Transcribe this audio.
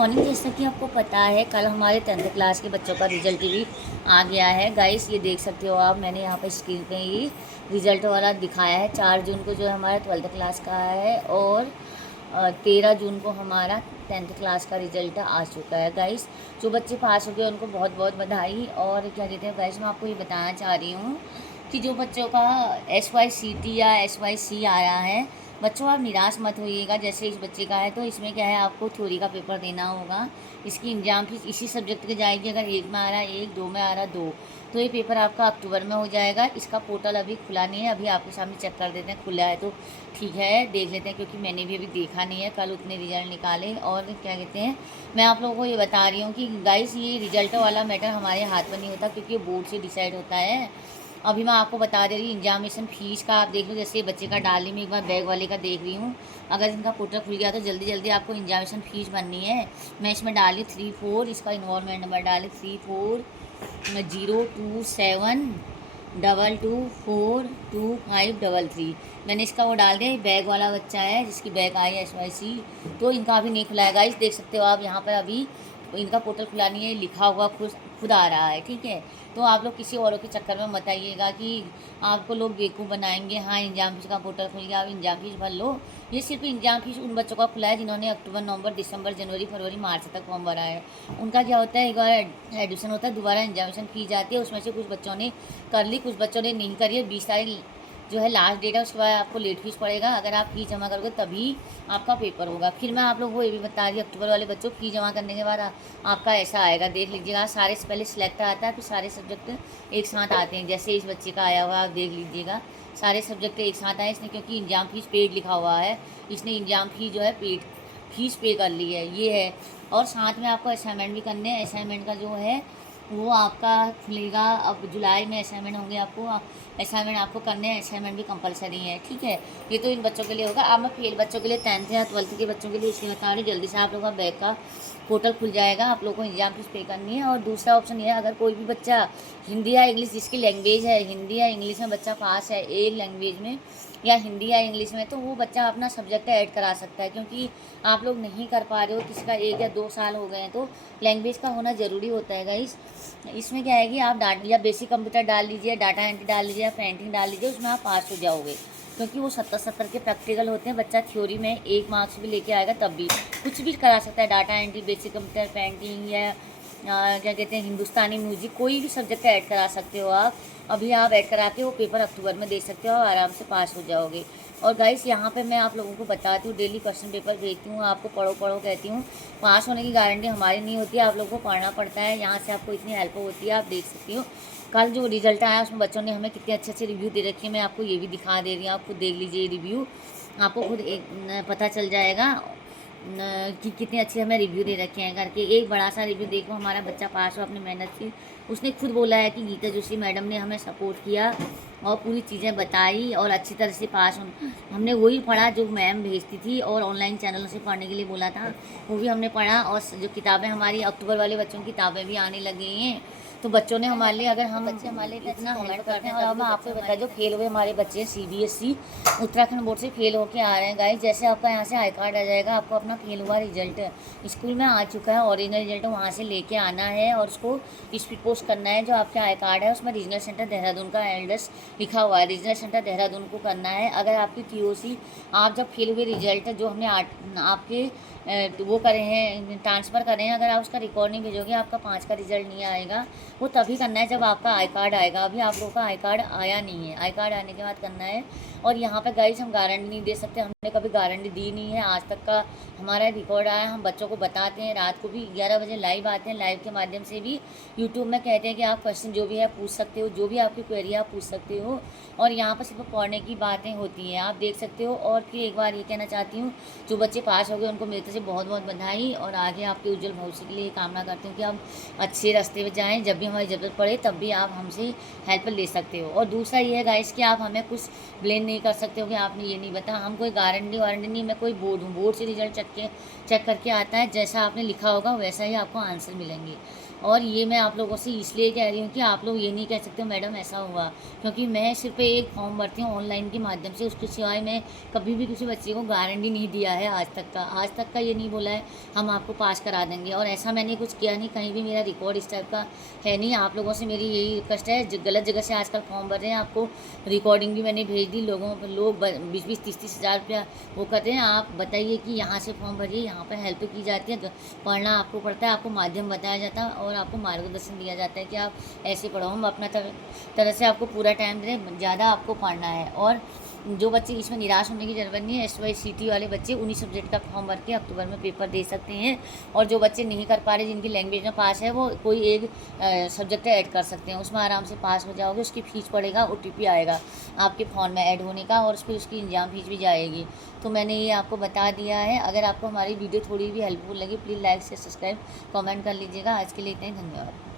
Morning. जैसा कि आपको पता है कल हमारे 10th क्लास के बच्चों का रिजल्ट भी आ गया है गाइस। ये देख सकते हो आप, मैंने यहाँ पर स्क्रीन पे ही रिज़ल्ट वाला दिखाया है। 4 जून को जो है हमारा 12th क्लास का है और 13 जून को हमारा 10th क्लास का रिजल्ट आ चुका है गाइस। जो बच्चे पास हो गए उनको बहुत बहुत बधाई। और क्या कहते हैं गाइस, मैं आपको ये बताना चाह रही हूँ कि जो बच्चों का SYCT या SYC आया है, बच्चों आप निराश मत होइएगा। जैसे इस बच्चे का है तो इसमें क्या है, आपको थ्योरी का पेपर देना होगा। इसकी एग्ज़ाम फीस इसी सब्जेक्ट की जाएगी। अगर एक में आ रहा है एक, दो में आ रहा है दो, तो ये पेपर आपका अक्टूबर में हो जाएगा। इसका पोर्टल अभी खुला नहीं है, अभी आपके सामने चेक कर देते हैं। खुला है तो ठीक है, देख लेते हैं, क्योंकि मैंने भी अभी देखा नहीं है। कल उतने रिजल्ट निकाले। और क्या कहते हैं, मैं आप लोगों को ये बता रही हूँ कि गाइस ये रिजल्ट वाला मैटर हमारे हाथ में नहीं होता, क्योंकि बोर्ड से डिसाइड होता है। अभी मैं आपको बता दे रही हूँ एग्जामिनेशन फ़ीस का। आप देख लो, जैसे बच्चे का डाल ली, मैं एक बार बैग वाले का देख रही हूँ। अगर इनका पोर्टल खुल गया तो जल्दी जल्दी आपको एग्जामिनेशन फ़ीस भरनी है। मैं इसमें डाली 34, इसका इन्वॉल्वमेंट नंबर डाली 340227224533। मैंने इसका वो डाल दिया। बैग वाला बच्चा है जिसकी बैग आई है SYC, तो इनका अभी नहीं खुला है गाइस। देख सकते हो आप यहाँ पर, अभी इनका पोर्टल खुला नहीं है, लिखा हुआ खुद खुद आ रहा है। ठीक है, तो आप लोग किसी औरों के चक्कर में मत आइएगा कि आपको लोग बेवकूफ़ बनाएंगे। हाँ, एग्जाम फीस का पोर्टल खुल गया, आप एग्जाम फीस भर लो। ये सिर्फ एग्जाम फीस उन बच्चों का खुला है जिन्होंने अक्टूबर, नवंबर, दिसंबर, जनवरी, फरवरी, मार्च तक फॉर्म भरा है। उनका क्या होता है, एक बार एडमिशन होता है, दोबारा एग्जामिनेशन फी जाती है। उसमें से कुछ बच्चों ने कर ली, कुछ बच्चों ने नहीं करी है। 20 तारीख जो है लास्ट डेट है, उसके बाद आपको लेट फीस पड़ेगा। अगर आप फीस जमा करोगे तभी आपका पेपर होगा। फिर मैं आप लोगों को ये भी बता रही, अक्टूबर वाले बच्चों फी जमा करने के बाद आपका ऐसा आएगा, देख लीजिएगा। सारे से पहले सिलेक्ट आता है, फिर सारे सब्जेक्ट एक साथ आते हैं। जैसे इस बच्चे का आया हुआ, आप देख लीजिएगा, सारे सब्जेक्ट एक साथ आए। इसने क्योंकि एग्ज़ाम फीस पेड लिखा हुआ है, इसने एग्ज़ाम फीस जो है पेड फीस पे कर ली है, ये है। और साथ में आपको असाइनमेंट भी करने हैं। असाइनमेंट का जो है वो आपका खुलेगा, अब जुलाई में असाइनमेंट होंगे। आपको असाइनमेंट आपको करने हैं, असाइनमेंट भी कंपलसरी है। ठीक है, ये तो इन बच्चों के लिए होगा। अब मैं फेल बच्चों के लिए, 10th या 12th के बच्चों के लिए इसलिए बता रही हूँ, जल्दी से आप लोगों का बैग का पोर्टल खुल जाएगा। आप लोगों को एग्जाम फीस पे करनी है। और दूसरा ऑप्शन ये है, अगर कोई भी बच्चा हिंदी या इंग्लिश, जिसकी लैंग्वेज है हिंदी या इंग्लिश में बच्चा पास है एक लैंग्वेज में, या हिंदी या इंग्लिश में, तो वो बच्चा अपना सब्जेक्ट ऐड करा सकता है। क्योंकि आप लोग नहीं कर पा रहे हो, किसी का 1 या 2 साल हो गए हैं, तो लैंग्वेज का होना ज़रूरी होता है गाइस। इसमें क्या है कि आप या बेसिक कंप्यूटर डाल लीजिए, डाटा एंट्री डाल लीजिए, या पेंटिंग डाल लीजिए, उसमें आप पास हो जाओगे। क्योंकि वो 70 के प्रैक्टिकल होते हैं। बच्चा थ्योरी में 1 मार्क्स भी लेके आएगा, तब भी कुछ भी करा सकता है। Data entry, basic computer, painting, या क्या कहते हैं हिंदुस्तानी म्यूजिक, कोई भी सब्जेक्ट ऐड करा सकते हो आप। अभी आप ऐड करा के वो पेपर अक्टूबर में दे सकते हो और आराम से पास हो जाओगे। और गाइस, यहाँ पे मैं आप लोगों को बताती हूँ, डेली क्वेश्चन पेपर भेजती हूँ आपको, पढ़ो पढ़ो कहती हूँ। पास होने की गारंटी हमारी नहीं होती है, आप लोगों को पढ़ना पड़ता है। यहाँ से आपको इतनी हेल्प होती है, आप देख सकती हो। कल जो रिजल्ट आया उसमें बच्चों ने हमें कितने अच्छे अच्छे रिव्यू दे रखे हैं। मैं आपको ये भी दिखा दे रही हूँ, आप खुद देख लीजिए रिव्यू, आपको खुद एक पता चल जाएगा कि कितने अच्छे हमें रिव्यू दे रखे हैं करके। एक बड़ा सा रिव्यू देखो, हमारा बच्चा पास हो अपनी मेहनत से। उसने खुद बोला है कि गीता जोशी मैडम ने हमें सपोर्ट किया और पूरी चीज़ें बताई और अच्छी तरह से पास हो। हमने वही पढ़ा जो मैम भेजती थी, और ऑनलाइन चैनलों से पढ़ने के लिए बोला था, वो भी हमने पढ़ा। और जो किताबें हमारी अक्टूबर वाले बच्चों की किताबें भी आने लगी हैं, तो बच्चों ने हमारे लिए, अगर हम बच्चे हमारे लिए इतना हेल्प करते हैं। और अब मैं आपको बता, जो फेल हुए हमारे बच्चे CBSE उत्तराखंड बोर्ड से फेल होके आ रहे हैं गाइस, जैसे आपका यहाँ से आई कार्ड आ जाएगा, आपको अपना फेल हुआ रिजल्ट स्कूल में आ चुका है, ओरिजिनल रिजल्ट वहाँ से लेके आना है और उसको स्पीड पोस्ट करना है। जो आपका आई कार्ड है उसमें रीजनल सेंटर देहरादून का एड्रेस लिखा हुआ है, रीजनल सेंटर देहरादून को करना है। अगर आपकी TOC, आप जब फेल हुए रिजल्ट जो हमने आपके वो करे हैं, ट्रांसफ़र करें हैं, अगर आप उसका रिकॉर्ड नहीं भेजोगे, आपका 5 का रिजल्ट नहीं आएगा। वो तभी करना है जब आपका आई कार्ड आएगा। अभी आप लोगों का आई कार्ड आया नहीं है, आई कार्ड आने के बाद करना है। और यहाँ पे गाइस हम गारंटी नहीं दे सकते, हमने कभी गारंटी दी नहीं है आज तक का। हमारा रिकॉर्ड आया, हम बच्चों को बताते हैं, रात को भी 11 बजे लाइव आते हैं, लाइव के माध्यम से भी यूट्यूब में कहते हैं कि आप क्वेश्चन जो भी है पूछ सकते हो, जो भी आपकी क्वेरी आप पूछ सकते हो। और यहाँ पर सिर्फ पढ़ने की बातें होती हैं, आप देख सकते हो। और फिर एक बार ये कहना चाहती हूँ, जो बच्चे पास हो गए उनको मेरी तरफ से बहुत बहुत बधाई, और आगे आपके उज्जवल भविष्य के लिए कामना करती हूँ कि आप अच्छे रास्ते में जाएँ। जब भी हमारी ज़रूरत पड़े तब भी आप हमसे हेल्प ले सकते हो। और दूसरा ये है गाइस कि आप हमें कुछ ब्लेम नहीं कर सकते हो कि आपने ये नहीं बताया। हम कोई गारंटी वारंटी नहीं, मैं कोई बोर्ड हूँ, बोर्ड से रिजल्ट चेक करके आता है, जैसा आपने लिखा होगा वैसा ही आपको आंसर मिलेंगे। और ये मैं आप लोगों से इसलिए कह रही हूँ कि आप लोग ये नहीं कह सकते मैडम ऐसा हुआ, क्योंकि मैं सिर्फ एक फॉर्म भरती हूँ ऑनलाइन के माध्यम से, उसके सिवाय मैं कभी भी किसी बच्चे को गारंटी नहीं दिया है आज तक का ये नहीं बोला है हम आपको पास करा देंगे, और ऐसा मैंने कुछ किया नहीं, कहीं भी मेरा रिकॉर्ड इस टाइप का है नहीं। आप लोगों से मेरी यही रिक्वेस्ट है, गलत जगह से आजकल फॉर्म भर रहे हैं, आपको रिकॉर्डिंग भी मैंने भेज दी, लोग 20-20, 30-30 हज़ार रुपया वो करते हैं। आप बताइए कि यहाँ से फॉर्म भरिए, यहाँ पर हेल्प की जाती है, पढ़ना आपको पड़ता है, आपको माध्यम बताया जाता है और आपको मार्गदर्शन दिया जाता है कि आप ऐसे पढ़ो। हम अपना तरह से आपको पूरा टाइम दे रहे, ज़्यादा आपको पढ़ना है। और जो बच्चे इसमें निराश होने की ज़रूरत नहीं है, SYCT वाले बच्चे उन्हीं सब्जेक्ट का फॉर्म भर के अक्टूबर में पेपर दे सकते हैं, और जो बच्चे नहीं कर पा रहे, जिनकी लैंग्वेज में पास है, वो कोई एक सब्जेक्ट ऐड कर सकते हैं, उसमें आराम से पास हो जाओगे। उसकी फ़ीस पड़ेगा, OTP आएगा आपके फ़ोन में ऐड होने का, और उस पर उसकी एग्ज़ाम फीस भी जाएगी। तो मैंने ये आपको बता दिया है। अगर आपको हमारी वीडियो थोड़ी भी हेल्पफुल लगी, प्लीज़ लाइक से सब्सक्राइब कमेंट कर लीजिएगा। आज के लिए इतना ही, धन्यवाद।